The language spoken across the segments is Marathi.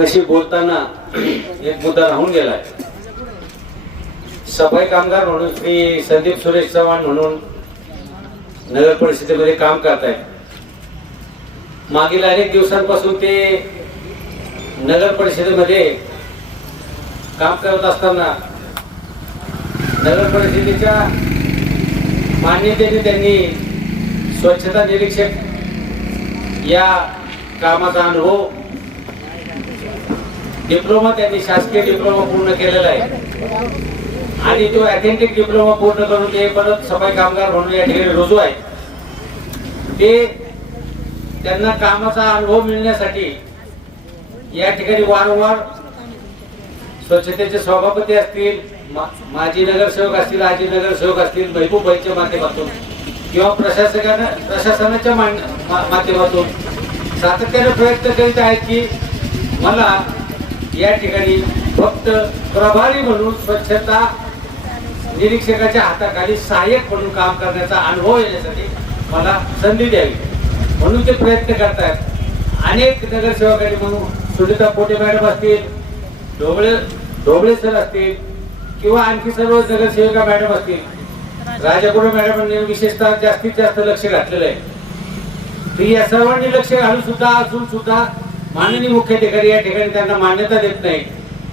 मगाशी बोलताना एक मुद्दा राहून गेलाय. सफाई कामगार म्हणून श्री संदीप सुरेश चव्हाण म्हणून नगर परिषदेमध्ये काम करतायत. मागील अनेक दिवसांपासून ते नगर परिषदेमध्ये काम करत असताना नगर परिषदेच्या मान्यतेने त्यांनी स्वच्छता निरीक्षक या कामाचा अनुभव डिप्लोमा त्यांनी शासकीय डिप्लोमा पूर्ण केलेला आहे आणि तो ऑथेंटिक डिप्लोमा पूर्ण करून ते परत सफाई कामगार म्हणून या ठिकाणी रुजू आहे. ते त्यांना कामाचा अनुभव मिळण्यासाठी या ठिकाणी वारंवार स्वच्छतेचे सभापती असतील, माजी नगरसेवक असतील, आजी नगरसेवक असतील, महबूबाईच्या माध्यमातून किंवा प्रशासनाच्या माध्यमातून सातत्याने प्रयत्न करीत आहेत की मला या ठिकाणी फक्त प्रभारी म्हणून स्वच्छता निरीक्षकाच्या हाताखाली सहाय्यक म्हणून काम करण्याचा अनुभव येण्यासाठी मला संधी द्यावी म्हणून ते प्रयत्न करतायत. अनेक नगरसेवकांनी म्हणून सुनीता पोटे मॅडम असतील, ढोबळे सर असतील किंवा आणखी सर्व नगरसेविका मॅडम असतील, राजापुरे मॅडमांनी विशेषतः जास्तीत जास्त लक्ष घातलेलं आहे. या सर्वांनी लक्ष घालून सुद्धा असून सुद्धा माननीय मुख्याधिकारी या ठिकाणी त्यांना मान्यता देत नाही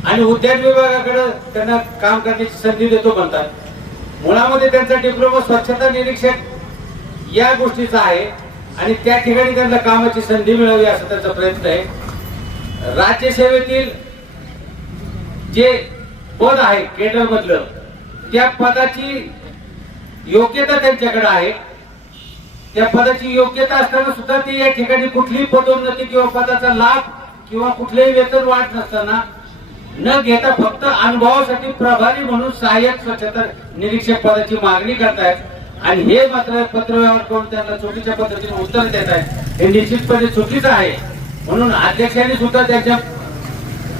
आणि उद्यान विभागाकडे त्यांना काम करण्याची संधी देतो म्हणतात. मुळामध्ये त्यांचा डिप्लोमा स्वच्छता निरीक्षक या गोष्टीचा आहे आणि त्या ठिकाणी त्यांना कामाची संधी मिळावी असा त्यांचा प्रयत्न आहे. राज्यसेवेतील जे पद आहे केडर मधलं त्या पदाची योग्यता त्यांच्याकडे आहे. त्या पदाची योग्यता असताना सुद्धा ते या ठिकाणी कुठलीही पदोन्नती किंवा पदाचा लाभ किंवा कुठलेही वेतन वाढ नसताना न घेता फक्त अनुभवासाठी प्रभारी म्हणून सहाय्यक स्वच्छता निरीक्षक पदाची मागणी करतायत आणि हे मात्र पत्रव्यवहार करून त्यांना चुकीच्या पद्धतीने उत्तर देत आहेत. हे निश्चितपणे चुकीचं आहे. म्हणून अध्यक्षांनी सुद्धा त्यांच्या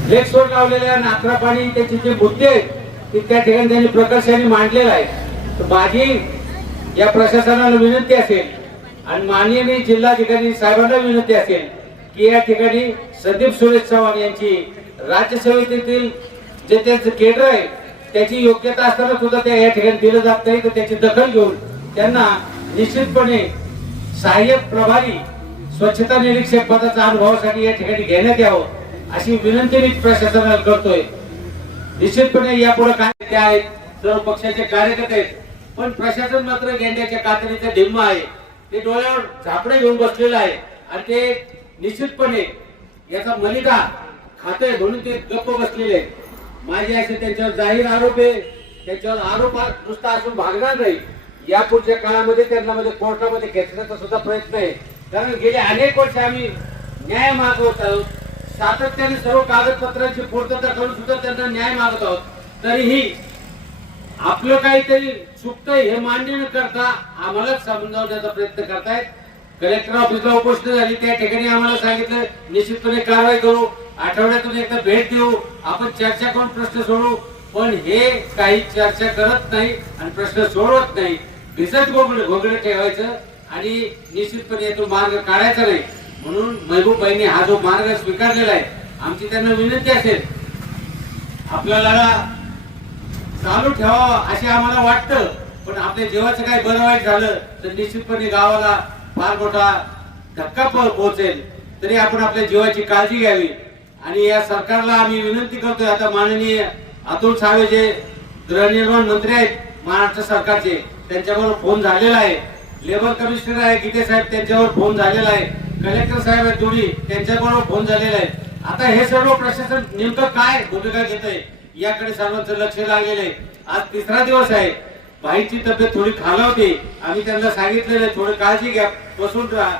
लेखसोड लावलेल्या आणि 11 पाणी त्याचे जे मुद्दे आहेत ते त्या ठिकाणी त्यांनी प्रकर्षाने मांडलेला आहे. तर माझी या प्रशासनाला विनंती असेल आणि माननीय जिल्हाधिकारी साहेबांना विनंती असेल की या ठिकाणी संदीप सुरेश चव्हाण यांची राज्यसेवेतील जे त्यांचं केडर आहे त्याची योग्यता असताना सुद्धा त्या या ठिकाणी दिलं जात नाही. तर त्याची दखल घेऊन त्यांना निश्चितपणे सहाय्यक प्रभारी स्वच्छता निरीक्षक पदाचा अनुभवासाठी या ठिकाणी घेण्यात यावं अशी विनंती मी प्रशासनाला करतोय. निश्चितपणे यापुढे काय ते आहेत सर्व पक्षाचे कार्यकर्ते आहेत पण प्रशासन मात्र गेंड्याच्या कातडीचा ढिम्मा आहे. ते डोळ्यावर झापडे घेऊन बसलेलं आहे आणि ते निश्चितपणे याचा मलिदा खातोय म्हणून ते गप्प बसलेले आहेत. माझे असे त्यांच्यावर जाहीर आरोप आहे. त्यांच्यावर आरोप नुसता असून भागणार नाही. यापुढच्या काळामध्ये त्यांना मध्ये कोर्टामध्ये खेचण्याचा सुद्धा प्रयत्न आहे. कारण गेले अनेक वर्ष आम्ही न्याय मागवत आहोत. सातत्याने सर्व कागदपत्रांची पूर्तता करून सुद्धा त्यांना न्याय मागत आहोत. तरीही आपलं काहीतरी चुकतंय हे मान्य न करता आम्हालाच समजावण्याचा प्रयत्न करतायत. कलेक्टर ऑफिसला उपोषण झाली त्या ठिकाणी आम्हाला सांगितलं निश्चितपणे कारवाई करू, आठवड्यातून एकदा भेट देऊ, आपण चर्चा करून प्रश्न सोडवू. पण हे काही चर्चा करत नाही आणि प्रश्न सोडवत नाही. भिजत घोगडे ठेवायचं आणि निश्चितपणे यातून मार्ग काढायचा नाही. म्हणून महबूबाईंनी हा जो मार्ग स्वीकारलेला आहे आमची त्यांना विनंती असेल आपल्याला चालू ठेवावा असे आम्हाला वाटतं. पण आपल्या जीवाचं काही बरं वाईट झालं तर निश्चितपणे गावाला फार मोठा धक्का पोहोचेल. तरी आपण आपल्या जीवाची काळजी घ्यावी आणि या सरकारला आम्ही विनंती करतोय. आता माननीय अतुल सावे जे गृहनिर्माण मंत्री आहेत महाराष्ट्र सरकारचे त्यांच्याबरोबर फोन झालेला आहे. लेबर कमिशनर आहे गीते साहेब त्यांच्यावर फोन झालेला आहे. कलेक्टर साहेब आहेत दोन्ही त्यांच्याबरोबर फोन झालेला आहे. आता हे सर्व प्रशासन नेमकं काय भूमिका घेत आहे याकडे सर्वांचं लक्ष लागलेलं आहे. आज 3रा दिवस आहे. बाईची तब्येत थोडी खालावते. आम्ही त्यांना सांगितलेलं आहे थोडी काळजी घ्या, बसून राहा,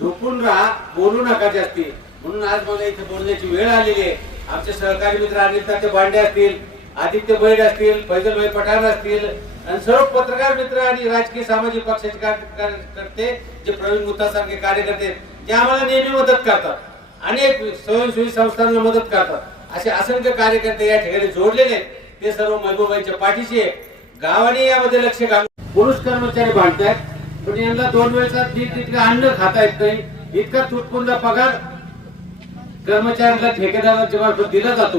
झोपून राहा, बोलू नका जास्ती. म्हणून आज मला इथे बोलण्याची वेळ आलेली आहे. आमचे सहकारी मित्र अनिल बांडे असतील, आदित्य बैड असतील, फैजलभाई पठाण असतील आणि सर्व पत्रकार मित्र आणि राजकीय सामाजिक पक्षाचे कार्यकर्ते जे प्रवीण मुत्तासारखे कार्यकर्ते जे आम्हाला नेहमी मदत करतात, अनेक स्वयंसेवी संस्थांना मदत करतात, असे असंख्य कार्यकर्ते या ठिकाणी जोडलेले आहेत. ते सर्व महबूबाईंच्या पाठीशी आहे. गावाने यामध्ये लक्ष घालून पुरुष कर्मचारी भांडतात पण यांना 2 वेळचा नीट इतकं अन्न खाता येत नाही. इतका तुटपुंजा पगार कर्मचाऱ्यांना ठेकेदाराच्या मार्फत दिला जातो,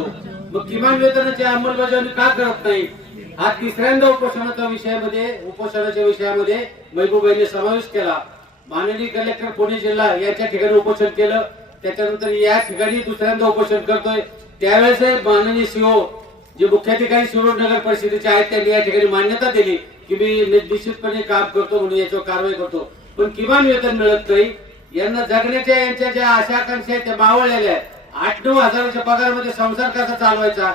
मग किमान वेतनाची अंमलबजावणी का करत नाही? हा तिसऱ्यांदा उपोषणाच्या विषयामध्ये महबूबाईने समावेश केला. माननीय कलेक्टर पुणे जिल्हा याच्या ठिकाणी उपोषण केलं, त्याच्यानंतर या ठिकाणी दुसऱ्यांदा उपोषण करतोय. त्यावेळेस माननीय सीओ जे मुख्याधिकारी शिरूर नगर परिषदेचे आहेत त्यांनी या ठिकाणी मान्यता दिली की मी निश्चितपणे काम करतो म्हणून याच्यावर कारवाई करतो, पण किमान वेतन मिळत नाही. यांना जगण्याच्या यांच्या ज्या आशा आकांक्षा आहेत त्या मावळलेल्या आहेत. 8-9 हजाराच्या पगारामध्ये संसार कसा चालवायचा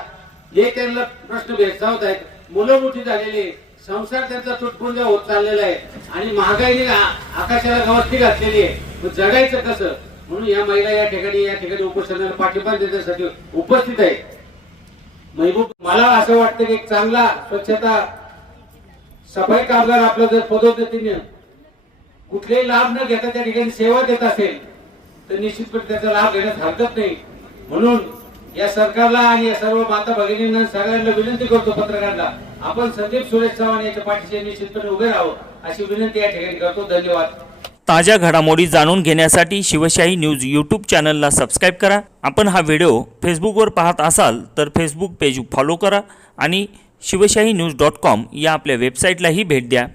हे त्यांना प्रश्न भेडसावत आहेत. मुलं मोठी झालेली, संसार त्यांचा तुटपुंज होत चाललेला आहे आणि महागाईने आकाशाला गवसणी घातलेली आहे. मग जगायचं कसं? म्हणून या महिला या ठिकाणी उपोषणाला पाठिंबा देण्यासाठी उपस्थित आहे. महबूब, मला असं वाटतं की एक चांगला स्वच्छता सफाई कामगार आपलं जर पदोन्नतीने कुठलेही लाभ न घेता त्या ठिकाणी सेवा देत असेल तर निश्चितपणे त्याचा लाभ घेण्यास हरकत नाही. म्हणून या सरकारला आणि या सर्व माता भगिनींना सगळ्यांना विनंती करतो, पत्रकारांना, आपण संदीप सुरेश चव्हाण याच्या पाठीशी निश्चितपणे उभे राहावं अशी विनंती या ठिकाणी करतो. धन्यवाद. ताज्या घडामोडी जाणून घेण्यासाठी शिवशाही न्यूज यूट्यूब चॅनलला सबस्क्राईब करा. आपण हा व्हिडिओ फेसबुकवर पाहत असाल तर फेसबुक पेज फॉलो करा आणि शिवशाही न्यूज.com या आपल्या वेबसाईटलाही भेट द्या.